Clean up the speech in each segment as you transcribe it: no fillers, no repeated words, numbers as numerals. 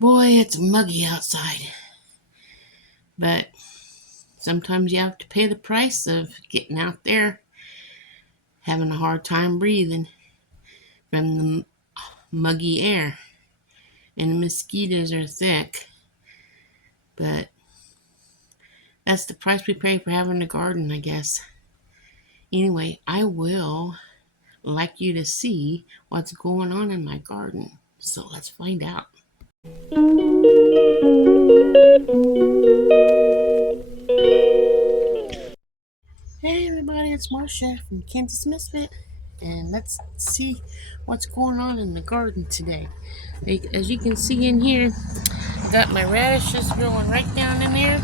Boy, it's muggy outside. But sometimes you have to pay the price of getting out there, having a hard time breathing from the muggy air. And the mosquitoes are thick. But that's the price we pay for having a garden, I guess. Anyway, I will like you to see what's going on in my garden. So let's find out. Hey everybody, it's Marcia from Kansas Misfit, and let's see what's going on in the garden today. As you can see in here, I got my radishes growing right down in there,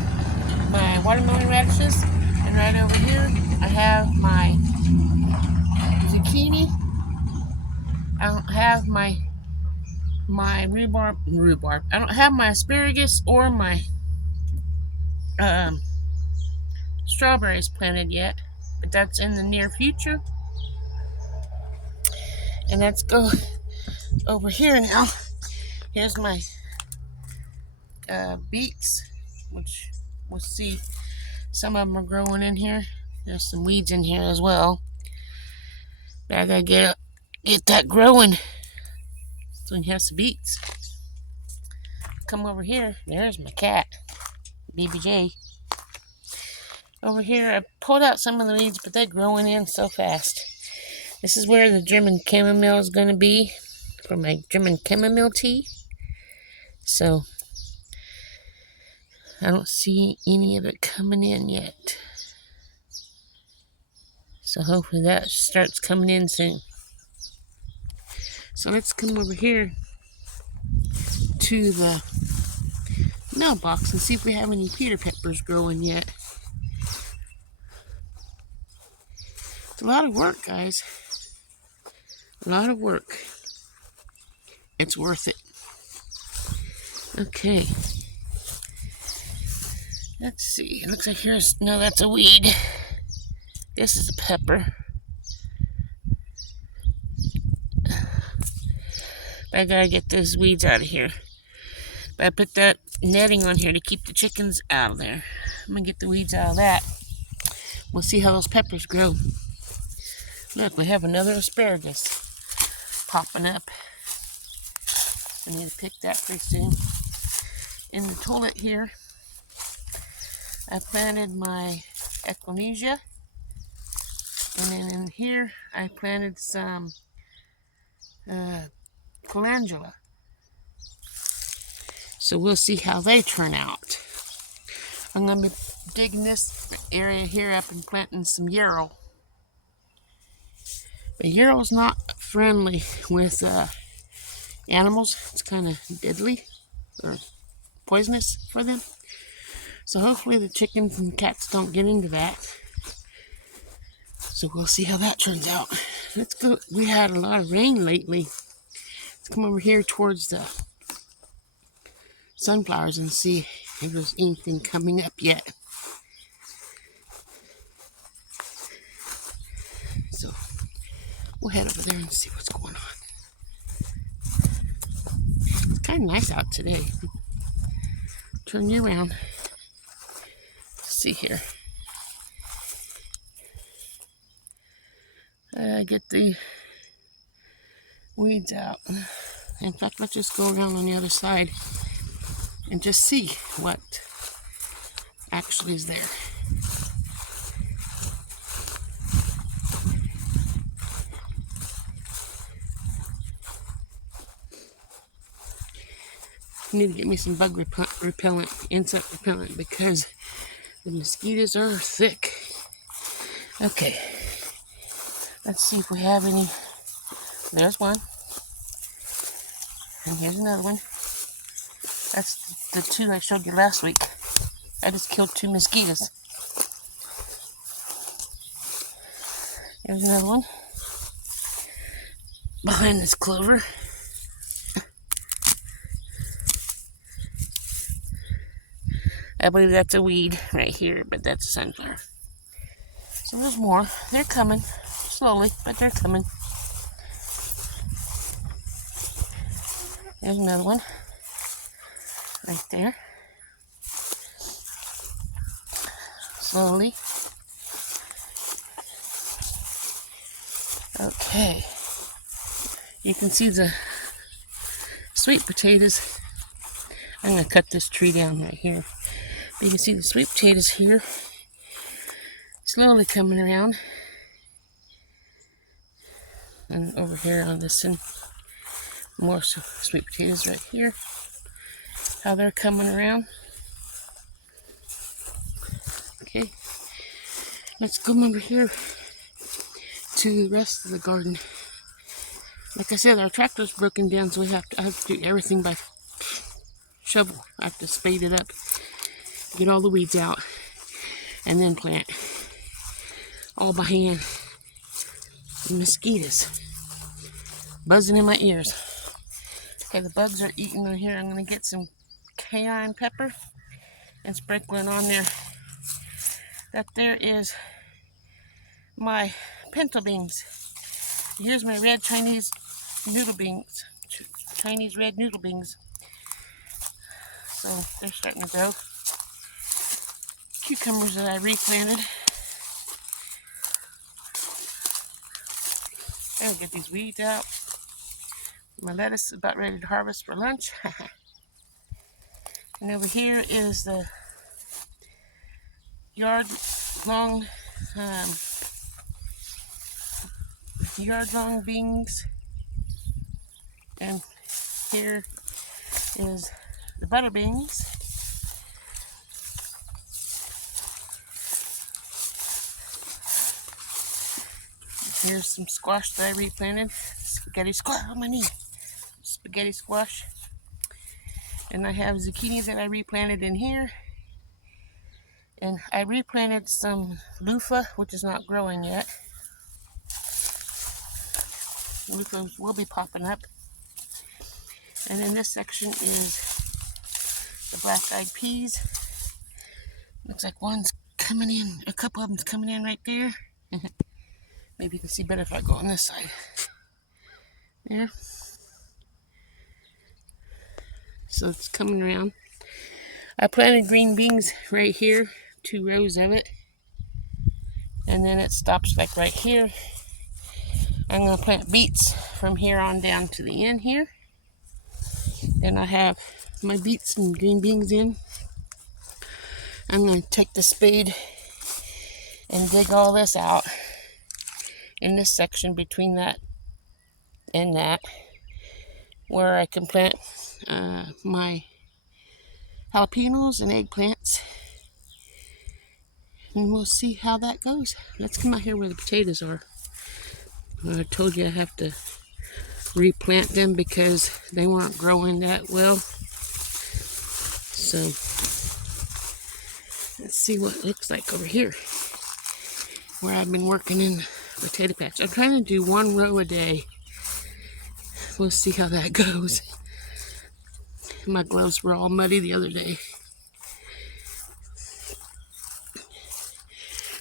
my watermelon radishes, and right over here I have my zucchini. I don't have my rhubarb. I don't have my asparagus or my strawberries planted yet, but that's in the near future. And let's go over here now. Here's my beets, which we'll see some of them are growing in here. There's some weeds in here as well, but I gotta get that growing so we can have some beets. Come over here. There's my cat, BBJ. Over here, I pulled out some of the weeds, but they're growing in so fast. This is where the German chamomile is going to be for my German chamomile tea. So I don't see any of it coming in yet. So hopefully that starts coming in soon. So let's come over here to the mailbox and see if we have any Peter peppers growing yet. It's a lot of work, guys. A lot of work. It's worth it. Okay. Let's see. It looks like here's... No, that's a weed. This is a pepper. I gotta get those weeds out of here. But I put that netting on here to keep the chickens out of there. I'm gonna get the weeds out of that. We'll see how those peppers grow. Look, we have another asparagus popping up. I need to pick that pretty soon. In the toilet here, I planted my echinacea. And then in here, I planted some calendula. So we'll see how they turn out. I'm going to be digging this area here up and planting some yarrow. But yarrow's not friendly with animals. It's kind of deadly or poisonous for them. So hopefully the chickens and cats don't get into that. So we'll see how that turns out. Let's go. We had a lot of rain lately. Let's come over here towards the sunflowers and see if there's anything coming up yet. So we'll head over there and see what's going on. It's kind of nice out today. Turn you around. Let's see here. Get the weeds out. In fact, let's just go around on the other side and just see what actually is there. I need to get me some bug repellent, insect repellent, because the mosquitoes are thick. Okay, let's see if we have any. There's one. And here's another one. That's the two I showed you last week. I just killed 2 mosquitoes. There's another one. Behind this clover. I believe that's a weed right here, but that's a sunflower. So there's more. They're coming. Slowly, but they're coming. There's another one. right there. Slowly. Okay. You can see the sweet potatoes. I'm going to cut this tree down right here. But you can see the sweet potatoes here slowly coming around. And over here on this one, more sweet potatoes right here. How they're coming around. Okay. Let's come over here to the rest of the garden. Like I said, our tractor's broken down, so I have to do everything by shovel. I have to spade it up, get all the weeds out, and then plant. All by hand. The mosquitoes buzzing in my ears. Okay, the bugs are eating on here. I'm going to get some cayenne pepper and sprinkling on there. That there is my pinto beans. Here's my red Chinese noodle beans. Chinese red noodle beans. So they're starting to grow. Cucumbers that I replanted. I'll get these weeds out. My lettuce is about ready to harvest for lunch. And over here is the yard-long beans. And here is the butter beans. Here's some squash that I replanted. Spaghetti squash on my knee. Spaghetti squash. And I have zucchini that I replanted in here. And I replanted some loofah, which is not growing yet. Loofahs will be popping up. And in this section is the black-eyed peas. Looks like one's coming in, a couple of them's coming in right there. Maybe you can see better if I go on this side. There. So it's coming around. I planted green beans right here, 2 rows of it. And then it stops like right here. I'm going to plant beets from here on down to the end here. Then I have my beets and green beans in. I'm going to take the spade and dig all this out in this section between that and that, where I can plant my jalapeños and eggplants, and we'll see how that goes. Let's come out here where the potatoes are. I told you I have to replant them because they weren't growing that well. So let's see what it looks like over here where I've been working in the potato patch. I'm trying to do 1 row a day. We'll see how that goes. My gloves were all muddy the other day.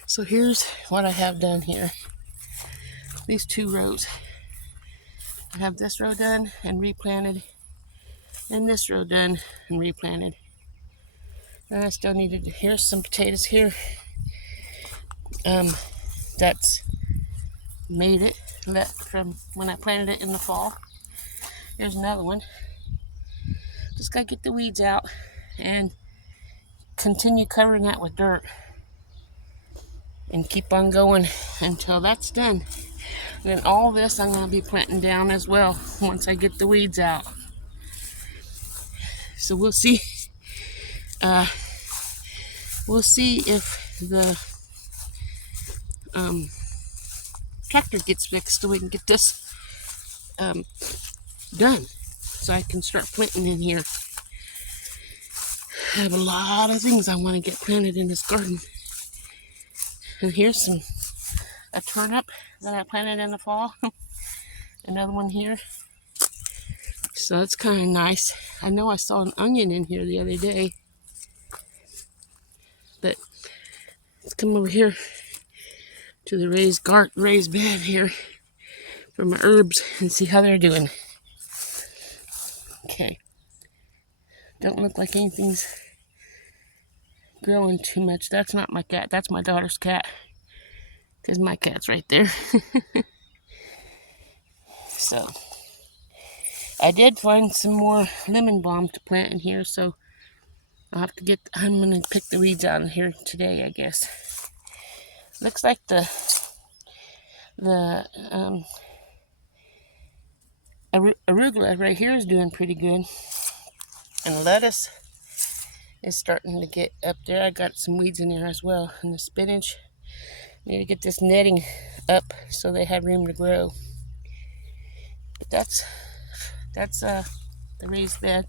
So here's what I have done here. These 2 rows. I have this row done and replanted, and this row done and replanted. And I still needed, here's some potatoes here. That's made it, left from when I planted it in the fall. Here's another one. Just gotta get the weeds out and continue covering that with dirt. And keep on going until that's done. And then all this I'm going to be planting down as well once I get the weeds out. So we'll see. We'll see if the tractor gets fixed so we can get this done. So I can start planting in here. I have a lot of things I want to get planted in this garden. And here's a turnip that I planted in the fall. Another one here. So it's kind of nice. I know I saw an onion in here the other day. But let's come over here to the raised bed here for my herbs and see how they're doing. Okay. Don't look like anything's growing too much. That's not my cat. That's my daughter's cat. Because my cat's right there. So, I did find some more lemon balm to plant in here, so I'm going to pick the weeds out in here today, I guess. Looks like the arugula right here is doing pretty good. And lettuce is starting to get up there. I got some weeds in there as well. And the spinach, need to get this netting up so they have room to grow. But that's the raised bed.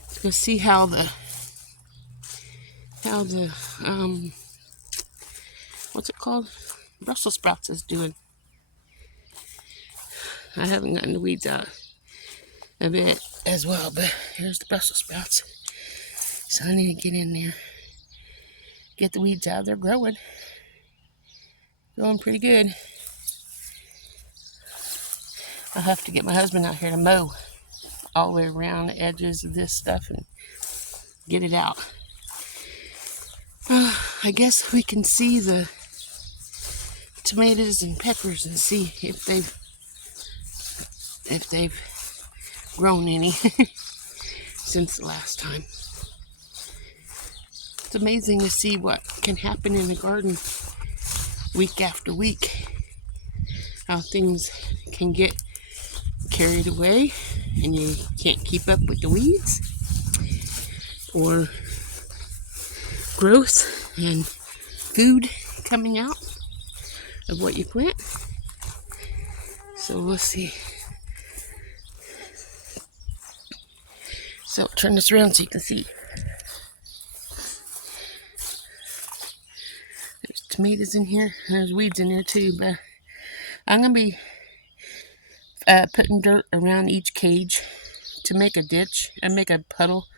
Let's go see how the what's it called? Brussels sprouts is doing. I haven't gotten the weeds out a bit as well, but here's the Brussels sprouts. So I need to get in there, get the weeds out. They're growing pretty good. I'll have to get my husband out here to mow all the way around the edges of this stuff and get it out. I guess we can see the tomatoes and peppers and see if they've grown any since the last time. It's amazing to see what can happen in the garden week after week. How things can get carried away and you can't keep up with the weeds or growth and food coming out of what you plant. So we'll see. So turn this around so you can see. There's tomatoes in here. There's weeds in there too, but I'm going to be putting dirt around each cage to make a ditch and make a puddle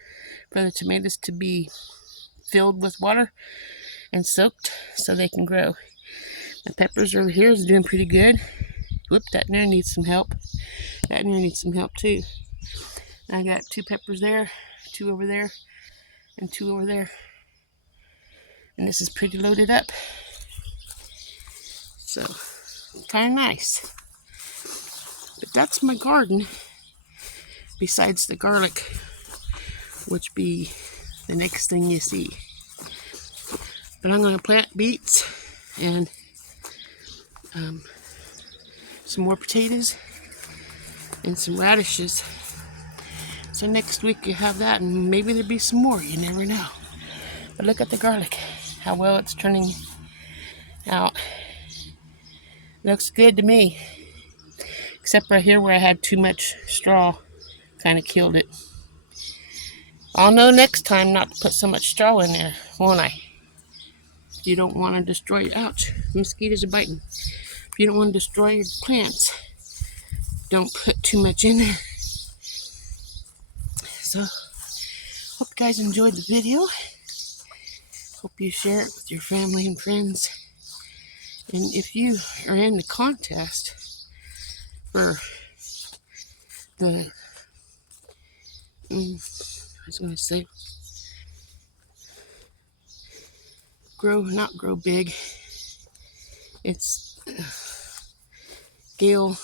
for the tomatoes to be filled with water and soaked so they can grow. The peppers over here is doing pretty good. Whoop, that there needs some help. That there needs some help too. I got 2 peppers there, 2 over there, and 2 over there. And this is pretty loaded up. So, kind of nice. But that's my garden, besides the garlic, which be the next thing you see. But I'm going to plant beets and some more potatoes and some radishes. So next week you have that, and maybe there'll be some more. You never know. But look at the garlic, how well it's turning out. Looks good to me. Except right here where I had too much straw, kind of killed it. I'll know next time not to put so much straw in there, won't I? You don't want to destroy it. Ouch, mosquitoes are biting. If you don't want to destroy your plants, don't put too much in there. So, hope you guys enjoyed the video. Hope you share it with your family and friends. And if you are in the contest for the, I was going to say, not grow big. It's Gail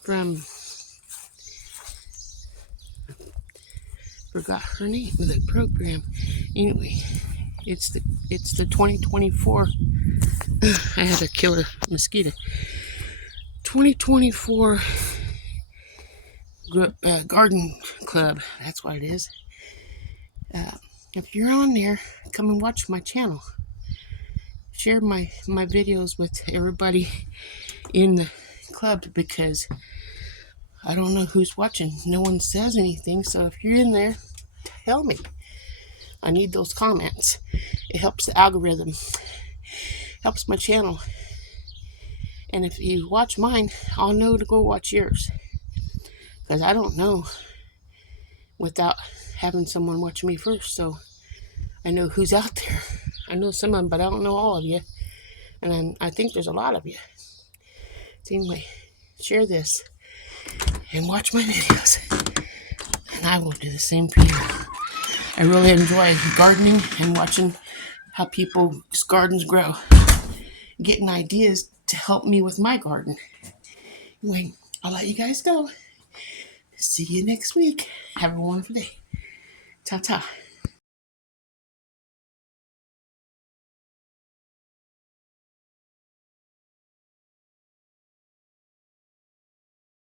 from, forgot her name of the program. Anyway, it's the 2024. I had a killer mosquito. 2024 garden club. That's what it is. If you're on there, come and watch my channel. Share my videos with everybody in the club, because I don't know who's watching. No one says anything. So if you're in there, tell me. I need those comments. It helps the algorithm. Helps my channel. And if you watch mine, I'll know to go watch yours. Because I don't know without having someone watch me first. So I know who's out there. I know some of them, but I don't know all of you. And I think there's a lot of you. So anyway, share this and watch my videos. And I will do the same for you. I really enjoy gardening and watching how people's gardens grow, getting ideas to help me with my garden. Anyway, I'll let you guys go. See you next week. Have a wonderful day. Ta-ta.